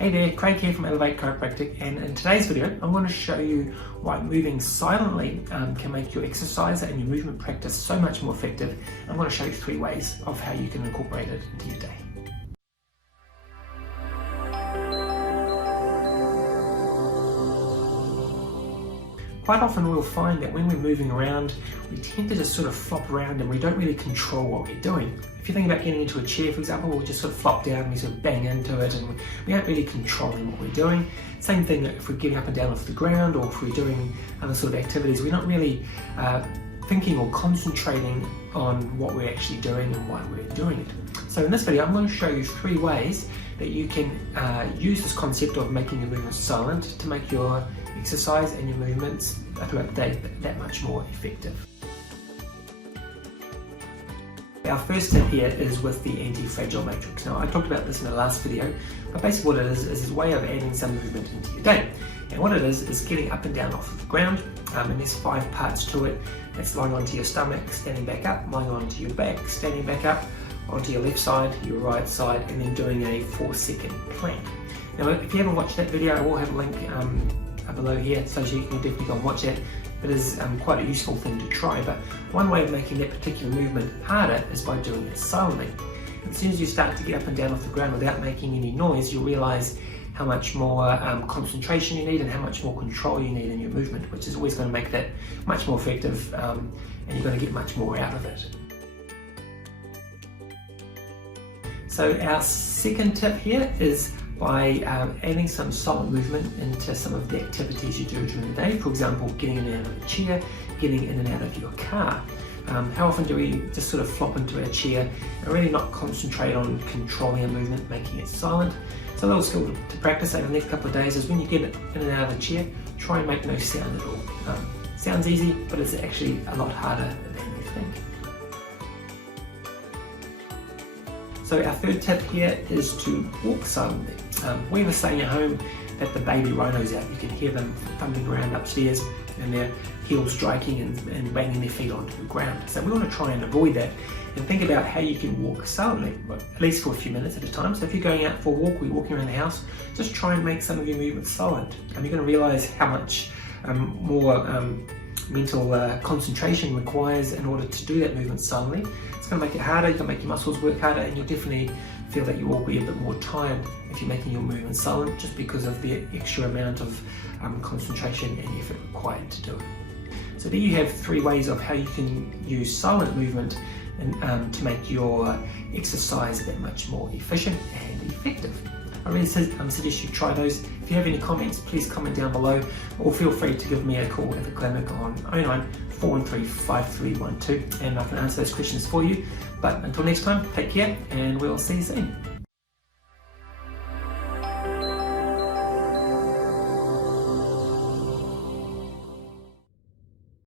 Hey there, Craig here from Elevate Chiropractic, and in today's video I'm going to show you why moving silently can make your exercise and your movement practice so much more effective. I'm going to show you 3 ways of how you can incorporate it into your day. Quite often we'll find that when we're moving around, we tend to just sort of flop around and we don't really control what we're doing. If you think about getting into a chair, for example, we'll just sort of flop down and we sort of bang into it and we aren't really controlling what we're doing. Same thing if we're getting up and down off the ground, or if we're doing other sort of activities, we're not really thinking or concentrating on what we're actually doing and why we're doing it. So in this video, I'm going to show you 3 ways that you can use this concept of making your movements silent to make your exercise and your movements throughout the day that much more effective. Our first tip here is with the anti-fragile matrix. Now, I talked about this in the last video, but basically what it is a way of adding some movement into your day. And what it is getting up and down off of the ground, and there's 5 parts to it. It's lying onto your stomach, standing back up, lying onto your back, standing back up, onto your left side, your right side, and then doing a 4-second plank. Now, if you haven't watched that video, I will have a link below here, so you can definitely go and watch it. It is quite a useful thing to try, but one way of making that particular movement harder is by doing it silently. As soon as you start to get up and down off the ground without making any noise, you'll realise how much more concentration you need and how much more control you need in your movement, which is always going to make that much more effective, and you're going to get much more out of it. So our second tip here is by adding some silent movement into some of the activities you do during the day. For example, getting in and out of a chair, getting in and out of your car. How often do we just sort of flop into our chair and really not concentrate on controlling our movement, making it silent? So a little skill to practice over the next couple of days is when you get in and out of the chair, try and make no sound at all. Sounds easy, but it's actually a lot harder than you think. So our third tip here is to walk silently. We were staying at home that the baby rhinos out. You can hear them thumping around upstairs and their heels striking and banging their feet onto the ground. So we want to try and avoid that and think about how you can walk silently, at least for a few minutes at a time. So if you're going out for a walk or you're walking around the house, just try and make some of your movements silent. And you're going to realise how much more mental concentration requires in order to do that movement silently. It's going to make it harder, you're going to make your muscles work harder, and you'll definitely feel that you will be a bit more tired if you're making your movement silent, just because of the extra amount of concentration and effort required to do it. So there you have 3 ways of how you can use silent movement and to make your exercise that much more efficient and effective. I really suggest you try those. If you have any comments, please comment down below, or feel free to give me a call at the clinic on 09 413 5312 and I can answer those questions for you. But until next time, take care and we'll see you soon.